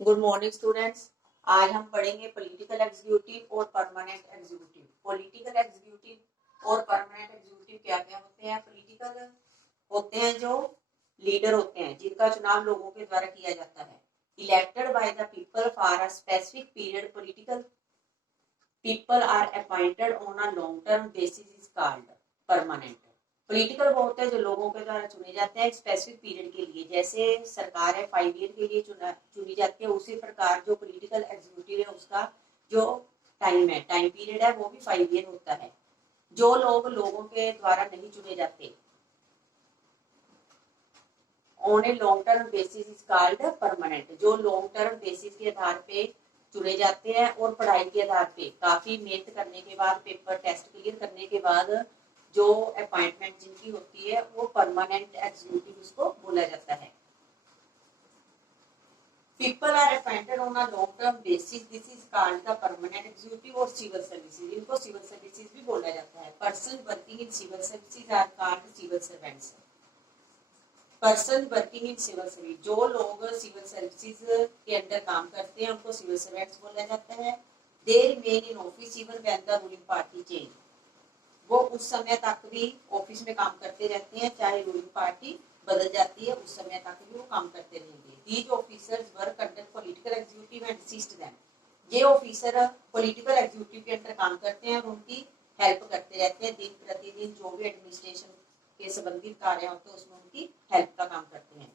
Good morning students. आज हम पढ़ेंगे पॉलिटिकल एग्जीक्यूटिव और परमानेंट एग्जीक्यूटिव। पॉलिटिकल एग्जीक्यूटिव और परमानेंट एग्जीक्यूटिव क्या क्या होते हैं? पॉलिटिकल होते हैं जो लीडर होते हैं जिनका चुनाव लोगों के द्वारा किया जाता है। Elected by the people for a specific period. Political people are appointed on a long term basis is called permanent. Political वो होते हैं जो लोगों के द्वारा चुने जाते हैं स्पेसिफिक पीरियड के लिए। जैसे सरकार है 5 ईयर के लिए चुनी जाती है, उसी प्रकार जो पॉलिटिकल एग्जीक्यूटिव है उसका जो टाइम पीरियड है वो भी 5 ईयर होता है। जो लोग लोगों के द्वारा नहीं चुने जाते on a long term basis is called permanent. जो लॉन्ग टर्म बेसिस के आधार पे चुने जाते हैं और पढ़ाई के आधार पे काफी मेहनत करने के बाद, पेपर टेस्ट क्लियर करने के बाद जो अपॉइंटमेंट जिनकी होती है वो परमानेंट एग्जीक्यूटिव उसको बोला जाता है। People are appointed on a long term basis, this is called the permanent executive और सिविल सर्विसेज। इनको सिविल सर्विसेज भी बोला जाता है। Person working in civil services are called civil servants. Person working in civil service, जो लोग civil services के अंदर काम करते हैं उनको सिविल सर्वेंट्स बोला जाता है। They remain in office even when the ruling party change. वो उस समय तक भी ऑफिस में काम करते रहते हैं, चाहे रूलिंग पार्टी बदल जाती है उस समय तक भी वो काम करते रहेंगे। These officers work under political executive and assist them. ये ऑफिसर पॉलिटिकल एग्जीक्यूटिव के अंदर काम करते हैं और उनकी हेल्प करते रहते हैं। दिन प्रतिदिन जो भी एडमिनिस्ट्रेशन के संबंधित कार्य होते हैं उसमें उनकी हेल्प का काम करते हैं।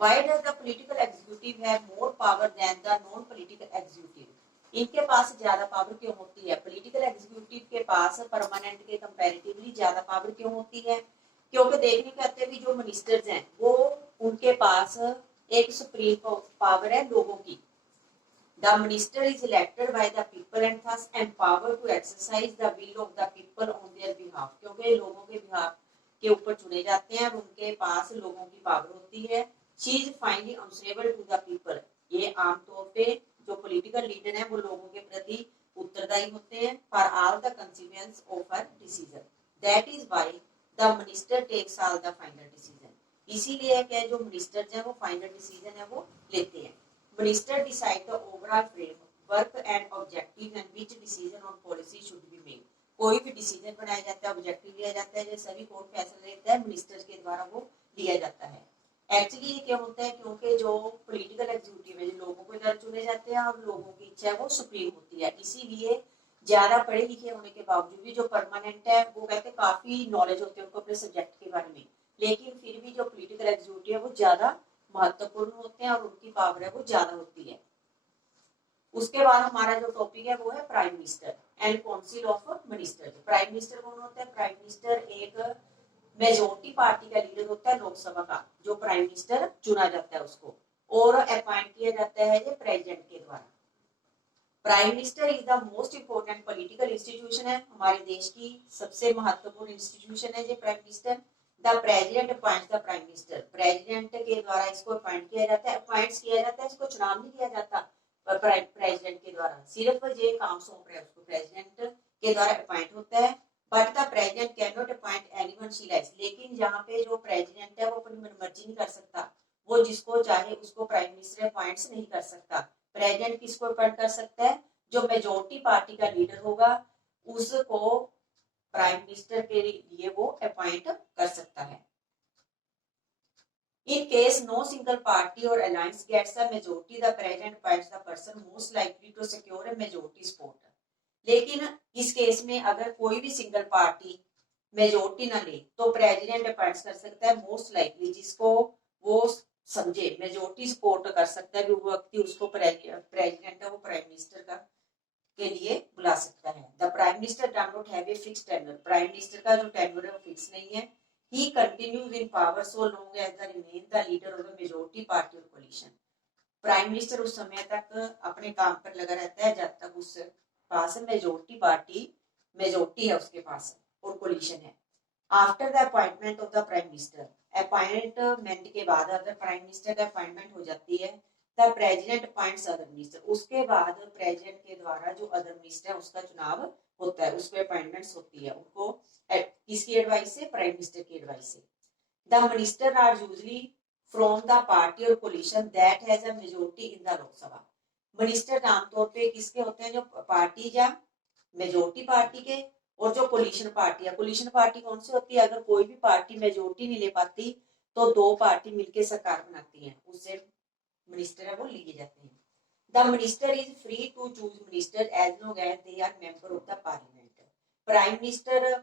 Why does the political executive have more power than the non political executive? इनके पास ज्यादा पावर क्यों होती है? पॉलिटिकल एग्जीक्यूटिव के पास परमानेंट के कंपैरेटिवली ज्यादा पावर क्यों होती है? क्योंकि देखने के आते भी जो मिनिस्टर्स हैं वो उनके पास एक सुप्रीम पावर है लोगों की। The minister is elected by the people and thus empowered to exercise the will of the people on their behalf. क्योंकि लोगों के बिहाफ के ऊपर चुने जाते हैं और उनके पास लोगों की पावर होती है। She is finally answerable to the people. ये आमतौर पे जो पॉलिटिकल लीडर है वो लोगों के प्रति उत्तरदायी होते हैं for all the consequence of her decision. That is why the minister takes all the final decision. इसीलिए क्या जो मिनिस्टर हैं वो फाइनल डिसीजन है वो लेते हैं। Minister decide the overall framework and objective and which decision on policy should be made. कोई भी डिसीजन बनाया जाता है, ऑब्जेक्टिव लिया जाता है, सभी कौन फैसला लेता है? मिनिस्टर के द्वारा वो लिया जाता है। एक्चुअली ये क्या होता है, क्योंकि जो पॉलिटिकल एग्जीक्यूटिव है जो लोगों के द्वारा चुने जाते हैं और लोगों की इच्छा है वो सुप्रीम होती है। इसीलिए ज्यादा पढ़े लिखे होने के बावजूद भी जो परमानेंट है वो कहते काफी नॉलेज होती है उनको अपने सब्जेक्ट के बारे में, लेकिन फिर भी जो पॉलिटिकल एग्जीक्यूटिव है वो ज्यादा महत्वपूर्ण होते हैं और उनकी पावर है वो ज्यादा होती है। उसके बाद हमारा जो टॉपिक है वो है prime minister and council of minister. Prime minister कौन होता है? प्राइम मिनिस्टर एक मेजोरिटी पार्टी का लीडर होता है लोकसभा का, जो प्राइम मिनिस्टर चुना जाता है उसको और अपॉइंट किया जाता है ये प्रेसिडेंट के द्वारा। Prime minister is the most important political institution है, हमारे देश की सबसे महत्वपूर्ण इंस्टीट्यूशन है ये prime minister. The president appoints the prime minister. President के द्वारा इसको अपॉइंट किया जाता है, अपॉइंट्स किया जाता है, इसको चुनाव नहीं किया जाता प्रेसिडेंट के द्वारा, सिर्फ ये काम सौंप रहा है उसको, प्रेसिडेंट के द्वारा अपॉइंट होता है। But the president can not appoint anyone she likes. लेकिन यहाँ पे जो प्रेसिडेंट है वो अपनी मनमर्जी नहीं कर सकता, वो जिसको चाहे उसको प्राइम मिनिस्टर अपॉइंट्स नहीं कर सकता। प्रेसिडेंट किसको अपॉइंट कर सकता है? जो मेजोरिटी पार्टी का लीडर होगा उसको प्राइम मिनिस्टर के लिए वो अपॉइंट कर सकता है। In case no single party or alliance gets a majority, the president appoints the person most likely to secure a majority support. लेकिन इस केस में अगर कोई भी सिंगल पार्टी मेजोरिटी ना ले तो प्रेसिडेंट अपॉइंट कर सकता है मोस्ट लाइकली, जिसको वो समझे मेजोरिटी सपोर्ट कर सकता है, वो व्यक्ति उसको प्रेसिडेंट है वो प्राइम मिनिस्टर का के लिए बुला सकता है। The prime minister does not have a fixed tenure. Prime minister का जो टेन्योर है वो फिक्स नहीं है। He continues in power so long as the remain the leader of the majority party और कोलिशन। प्राइम मिनिस्टर उस समय तक अपने काम पर लगा रहता है जब तक उस पास मेजॉरिटी पार्टी मेजॉरिटी है उसके पास और कोलिशन है। After the appointment of the prime minister, appointment के बाद अगर प्राइम मिनिस्टर का अपॉइंटमेंट हो जाती है the president appoints other minister. उसके बाद प्रेसिडेंट के द्वारा जो अदर मिनिस्टर है उसका चुनाव होता है, उस पर अपॉइंटमेंट्स होती है उनको किसकी एडवाइस से? प्राइम मिनिस्टर की एडवाइस से। The minister are usually from the party और coalition that has a majority in the Lok Sabha. Minister आमतौर पे किसके होते हैं, जो पार्टी या मेजोरिटी पार्टी के, और जो कोलिशन पार्टी है, कोलिशन पार्टी कौन सी होती है, अगर कोई भी पार्टी मेजोरिटी नहीं ले पाती तो दो पार्टी मिलकर सरकार बनाती है, उससे मिनिस्टर है वो लिए जाते हैं। The minister is free to choose minister as long as they are member of the parliament. Prime minister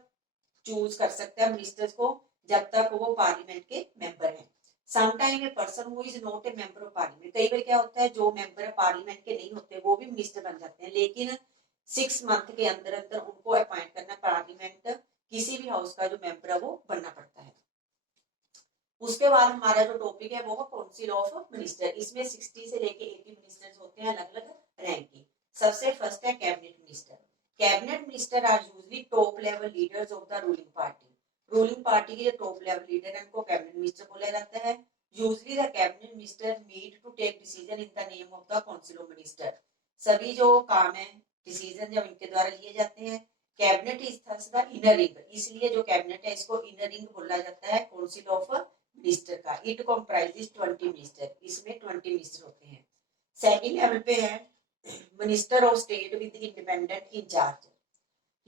choose कर सकता है मिनिस्टर्स को जब तक वो पार्लियामेंट के मेंबर हैं। Sometime a person who is not a member of parliament, कई बार क्या होता है जो मेंबर पार्लियामेंट के नहीं होते वो भी मिनिस्टर बन जाते हैं, लेकिन 6 मंथ के अंदर अंदर उनको अपॉइंट करना, पार्लियामेंट किसी भी हाउस का जो मेंबर है वो बनना पड़ता है। उसके बाद हमारा जो टॉपिक है वो काउंसिल ऑफ मिनिस्टर। इसमें 60 से लेके 80 मिनिस्टर्स होते हैं अलग अलग रैंक के। सबसे फर्स्ट है cabinet minister. Cabinet ministers are usually top level leaders of the ruling party. Ruling party के जो टॉप लेवल लीडर है उनको कैबिनेट मिनिस्टर बोला जाता है। Usually the cabinet ministers meet to take decision in the name of the council of minister. सभी जो काम है डिसीजन जब इनके द्वारा लिए जाते हैं। Cabinet is thus the inner ring, इसलिए जो कैबिनेट है इसको इनर रिंग बोला जाता है काउंसिल ऑफ मिनिस्टर का। इट कॉम्प्राइजेस 20 मिनिस्टर, इसमें 20 मिनिस्टर होते हैं। सेकंड लेवल पे है minister of state with independent incharge.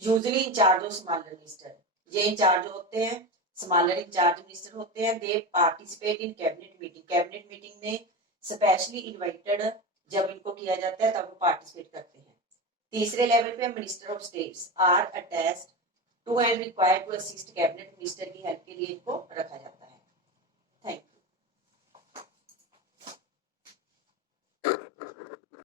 Usually incharge of smaller minister, ये इंचार्ज होते हैं, स्मॉलर इंचार्ज मिनिस्टर होते हैं। They participate in cabinet meeting, cabinet meeting में स्पेशली इनवाइटेड जब इनको किया जाता है तब वो पार्टिसिपेट करते हैं। तीसरे लेवल पे minister of states are attached to and required to assist cabinet minister की हेल्प के लिए इनको रखा जाता है।